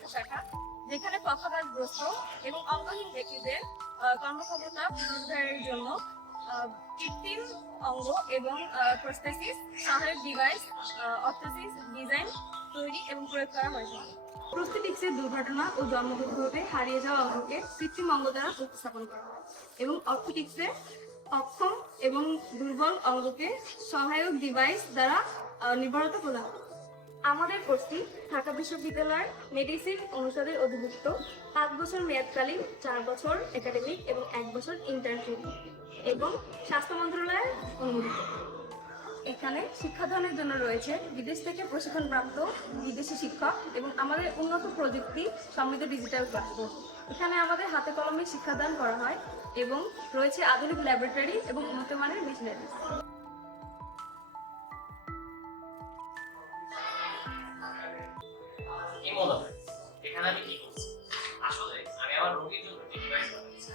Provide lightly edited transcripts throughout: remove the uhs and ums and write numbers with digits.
একটা শাখা, যেখানে পক্ষাঘাতগ্রস্ত এবং অঙ্গহীন ব্যক্তিদের কর্মক্ষমতা পুনরুদ্ধারের জন্য কৃত্রিম অঙ্গ এবং প্রস্থেসিস, সহায়ক ডিভাইস, অর্থোসিস ডিজাইন, তৈরি এবং প্রয়োগ করা হয়েছে। প্রস্থেটিক্সের দুর্ঘটনা ও জন্মগতভাবে হারিয়ে যাওয়া অঙ্গকে কৃত্রিম অঙ্গ দ্বারা প্রতিস্থাপন করা হয় এবং অর্থোটিক্সে অক্ষম এবং দুর্বল অঙ্গকে সহায়ক ডিভাইস দ্বারা নির্ভরতা প্রদান করে। আমাদের কোর্সটি ঢাকা বিশ্ববিদ্যালয়ের মেডিসিন অনুষদের অধিভুক্ত 5 বছর মেয়াদকালীন, 4 বছর একাডেমিক এবং 1 বছর ইন্টার্নশিপ এবং স্বাস্থ্য মন্ত্রণালয়ের অনুমোদিত। এখানে শিক্ষাদানের জন্য রয়েছে বিদেশ থেকে প্রশিক্ষণপ্রাপ্ত বিদেশি শিক্ষক এবং আমাদের উন্নত প্রযুক্তি সমৃদ্ধ ডিজিটাল ক্লাসরুম। এখানে আমাদের হাতে কলমে শিক্ষাদান করা হয় এবং রয়েছে আধুনিক ল্যাবরেটরি এবং উন্নত মানের মেশিনারি। এখানে আমি কি করছি? আসলে আমি আমার রোগীর জন্য ডিভাইস বানাচ্ছি।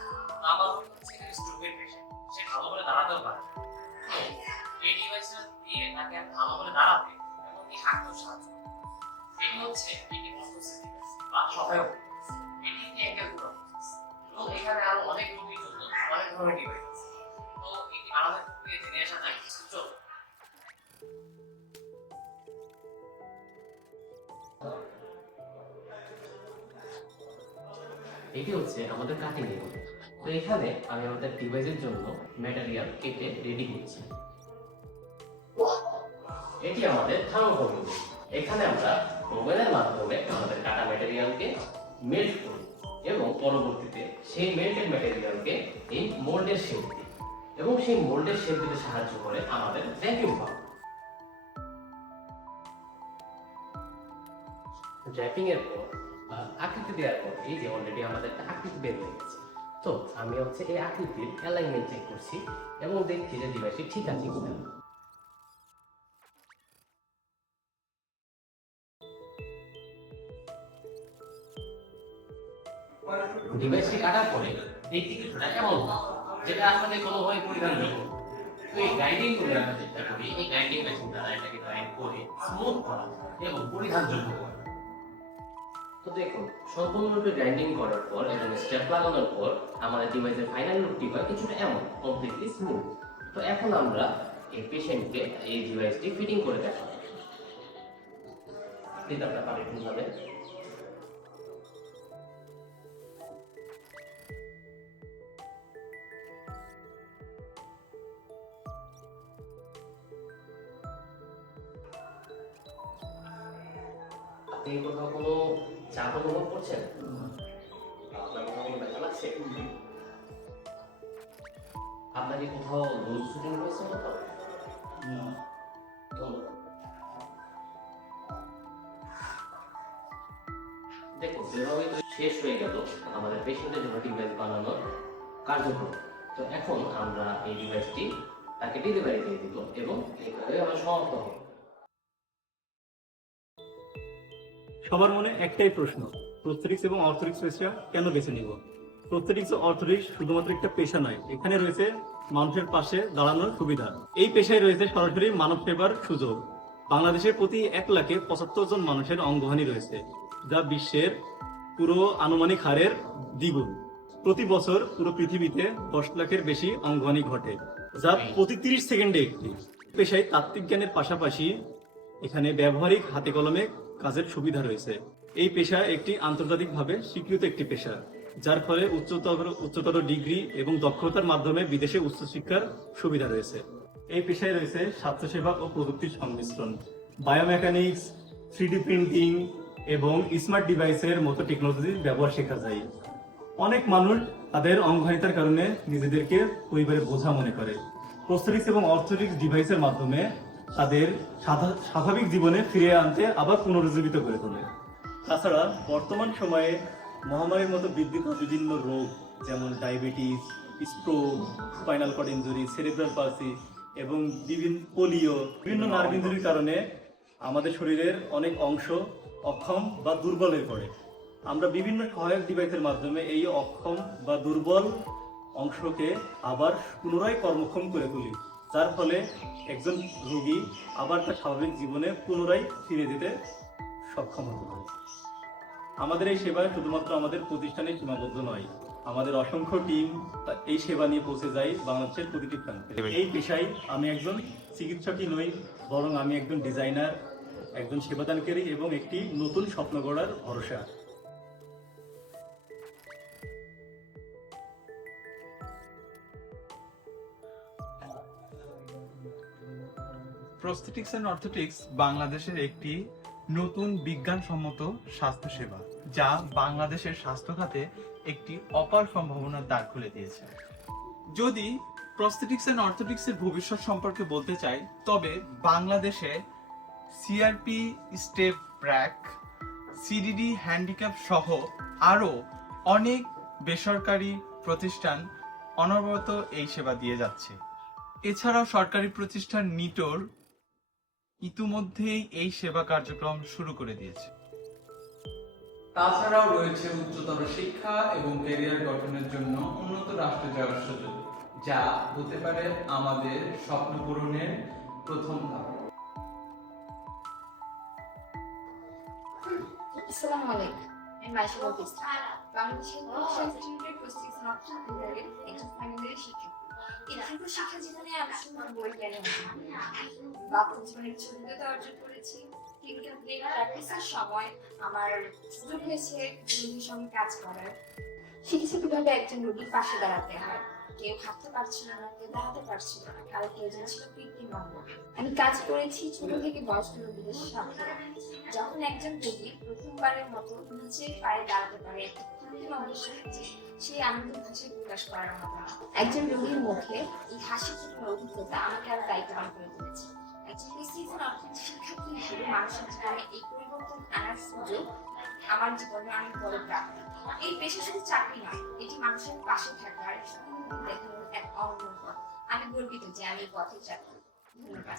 আমার রোগী হচ্ছে স্ট্রোকের পেশেন্ট, সে ভালো করে দাঁড়াতেও পারে না। এই ডিভাইসটা দিয়ে তাকে ভালো করে দাঁড়াতে এবং হাঁটতেও সাহায্য করে। এটি হচ্ছে একটি অর্থোসিস ডিভাইস বা সহায়ক ডিভাইস। এটি একটি অ্যাঙ্গেল প্রোটেক্টর। তো এখানে আরো অনেক রোগীর জন্য অনেক ধরনের ডিভাইস আছে। তো এটি আমাদের প্রক্রিয়া জেনে আসা যায়। চলো এটি হচ্ছে আমাদের কাটিং টেবিল। তো এখানে আমি আমাদের ডিভাইসের জন্য ম্যাটেরিয়াল কেটে রেডি করছি। এটি আমাদের থার্মোকপল। এখানে আমরা ওভেনের মাধ্যমে আমাদের কাটা ম্যাটেরিয়ালকে মেল্ট করি এবং পরবর্তীতে সেই মেল্টেড ম্যাটেরিয়ালকে এই মোল্ডের শেপ দিই এবং সেই মোল্ডের শেপ দিতে সাহায্য করে আমাদের ভ্যাকুয়াম পাম্প। ড্র্যাপিং এর পর আকৃতি দেওয়ার পর এই যে অলরেডি আমাদের একটা আকৃতি বের হয়ে গেছে। তো আমি হচ্ছে এই আকৃতির অ্যালাইনমেন্ট চেক করছি এবং দেখছি যে ডিভাইসটি ঠিক আছে কিনা। ডিভাইসটি কাটার পরে দেখতে কিছুটা এমন যেটা আসলে কোনোভাবে পরিধানযোগ্য। তো এই গাইডিং করে আমরা চেষ্টা করি এই গাইডিং মেশিন দ্বারা এটাকে গাইড করে স্মুথ করা এবং পরিধানযোগ্য করা। তো দেখুন, সম্পূর্ণরূপে গ্রাইন্ডিং করার পর এবং স্টেপ লাগানোর পর আমাদের ডিভাইসের ফাইনাল লুকটি হয় কিছুটা এমন, কমপ্লিটলি স্মুথ। তো এখন আমরা এই পেশেন্টকে এই ডিভাইসটি ফিটিং করে দেখাবো। প্লিজ আপনারা পারেন কিভাবে। আপনি কোথাও কোনো চাপ অনুভব করছেন? আপনার কোথাও কোনো ব্যথা লাগছে? আপনার কি কোথাও লুজ শুটিং হয়েছে কোথাও? দেখুন, যেভাবে তো শেষ হয়ে গেল আমাদের পেশেন্টের জন্য ডিভাইস বানানোর কার্যক্রম। তো এখন আমরা এই ডিভাইসটি তাকে ডেলিভারি দিয়ে দিব এবং এইভাবে আমরা সমাপ্ত হব। সবার মনে একটাই প্রশ্ন, প্রস্থেটিক্স এবং অর্থোটিক্স পেশা কেন বেছে নিব? প্রস্থেটিক্স ও অর্থোটিক্স শুধুমাত্র একটা পেশা নয়, এখানে রয়েছে মানুষের পাশে দাঁড়ানোর সুবিধা। এই পেশায় রয়েছে সরাসরি মানব সেবার সুযোগ। বাংলাদেশের প্রতি 1,75,000 জন মানুষের অঙ্গহানি রয়েছে, যা বিশ্বের পুরো আনুমানিক হারের দ্বিগুণ। প্রতি বছর পুরো পৃথিবীতে 10 লাখের বেশি অঙ্গহানি ঘটে, যা প্রতি 30 সেকেন্ডে একটি। পেশায় তাত্ত্বিক জ্ঞানের পাশাপাশি এখানে ব্যবহারিক হাতে কলমে কাজের সুবিধা রয়েছে। এই পেশা একটি আন্তর্জাতিকভাবে স্বীকৃত একটি পেশা, যার ফলে উচ্চতর ডিগ্রি এবং দক্ষতার মাধ্যমে বিদেশে উচ্চশিক্ষার সুবিধা রয়েছে। এই পেশায় রয়েছে স্বাস্থ্যসেবা ও প্রযুক্তির সংমিশ্রণ। বায়োমেকানিক্স, 3D প্রিন্টিং এবং স্মার্ট ডিভাইসের মতো টেকনোলজির ব্যবহার শেখা যায়। অনেক মানুষ তাদের অঙ্গহানিতার কারণে নিজেদেরকে পরিবারের বোঝা মনে করে। প্রস্থেটিক্স এবং অর্থোটিক্স ডিভাইসের মাধ্যমে তাদের স্বাভাবিক জীবনে ফিরিয়ে আনতে আবার পুনরুজ্জীবিত করে তোলে। তাছাড়া বর্তমান সময়ে মহামারীর মতো বৃদ্ধিত বিভিন্ন রোগ, যেমন diabetes, stroke, spinal cord injury, cerebral palsy এবং পোলিও, বিভিন্ন নার্ভ ইনজুরির কারণে আমাদের শরীরের অনেক অংশ অক্ষম বা দুর্বল হয়ে পড়ে। আমরা বিভিন্ন সহায়ক ডিভাইসের মাধ্যমে এই অক্ষম বা দুর্বল অংশকে আবার পুনরায় কর্মক্ষম করে তুলি, যার ফলে একজন রোগী আবার তার স্বাভাবিক জীবনে পুনরায় ফিরে যেতে সক্ষম হতে পারে। আমাদের এই সেবা শুধুমাত্র আমাদের প্রতিষ্ঠানে সীমাবদ্ধ নয়, আমাদের অসংখ্য টিম এই সেবা নিয়ে পৌঁছে যায় বাংলাদেশের প্রতিটি প্রান্তে। এই পেশায় আমি একজন চিকিৎসকই নই, বরং আমি একজন ডিজাইনার, একজন সেবাদানকারী এবং একটি নতুন স্বপ্ন গড়ার ভরসা। প্রস্থেটিক্স অ্যান্ড অর্থোটিক্স বাংলাদেশের একটি নতুন বিজ্ঞানসম্মত স্বাস্থ্যসেবা, যা বাংলাদেশের স্বাস্থ্য খাতে একটি অপার সম্ভাবনার দ্বার খুলে দিয়েছে। যদি প্রস্থেটিক্স অ্যান্ড অর্থোটিক্সের ভবিষ্যৎ সম্পর্কে বলতে চাই, তবে বাংলাদেশে CRP, step BRAC, CDD handicap সহ আরও অনেক বেসরকারি প্রতিষ্ঠান অনবরত এই সেবা দিয়ে যাচ্ছে। এছাড়াও সরকারি প্রতিষ্ঠান নিটোর ইতিমধ্যেই এই সেবা কার্যক্রম শুরু করে দিয়েছে। তাছাড়াও রয়েছে উচ্চতর শিক্ষা এবং ক্যারিয়ার গঠনের জন্য উন্নত রাষ্ট্রে যাওয়ার সুযোগ, যা হতে পারে আমাদের স্বপ্ন পূরণের প্রথম ধাপ। আসসালামু আলাইকুম। আমি মাইশা বলতেছি। বাংলাদেশের চিলড্রেন প্রস্থেটিক্স অ্যান্ড অর্থোটিক্স বিভাগের একজন ফাইনাল ইয়ারের শিক্ষার্থী। এই দীর্ঘ শিক্ষা জীবনে আমি সুন্দর বই জ্ঞানে বাস্তব জীবনের অভিজ্ঞতা অর্জন করেছি। ক্লিনিক্যাল প্র্যাকটিসের সময় আমার সুযোগ হয়েছে রোগীর সঙ্গে কাজ করার। শিখেছি কিভাবে একজন রোগীর পাশে দাঁড়াতে হয়। কেউ হাঁটতে পারছিল না, কেউ দাঁড়াতে পারছিল না, কারো প্রয়োজন ছিল কৃত্রিম অঙ্গ। আমি কাজ করেছি ছোট থেকে বয়স্ক রোগীদের সাথে। যখন একজন রোগী প্রথমবারের মতো নিজের পায়ে দাঁড়াতে পারে একটা কৃত্রিম অঙ্গের সাহায্যে, সেই আনন্দ ভাষায় প্রকাশ করার মতো না। একজন রোগীর মুখে এই হাসি ফুটানোর অভিজ্ঞতা আমাকে আরো দায়িত্ববান করে তুলেছে। একজন প্রেসক্রিপশন অর্থনীতি শিক্ষার্থী হিসেবে মানুষের জীবনে এই পরিবর্তন আনার সুযোগ আমার জীবনে অনেক বড় প্রাপ্তি। এই পেশা শুধু চাকরি নয়, এটি মানুষের পাশে থাকার দেখানোর এক অনন্য পথ। আমি গর্বিত যে আমি এই পথে চাকরি। ধন্যবাদ।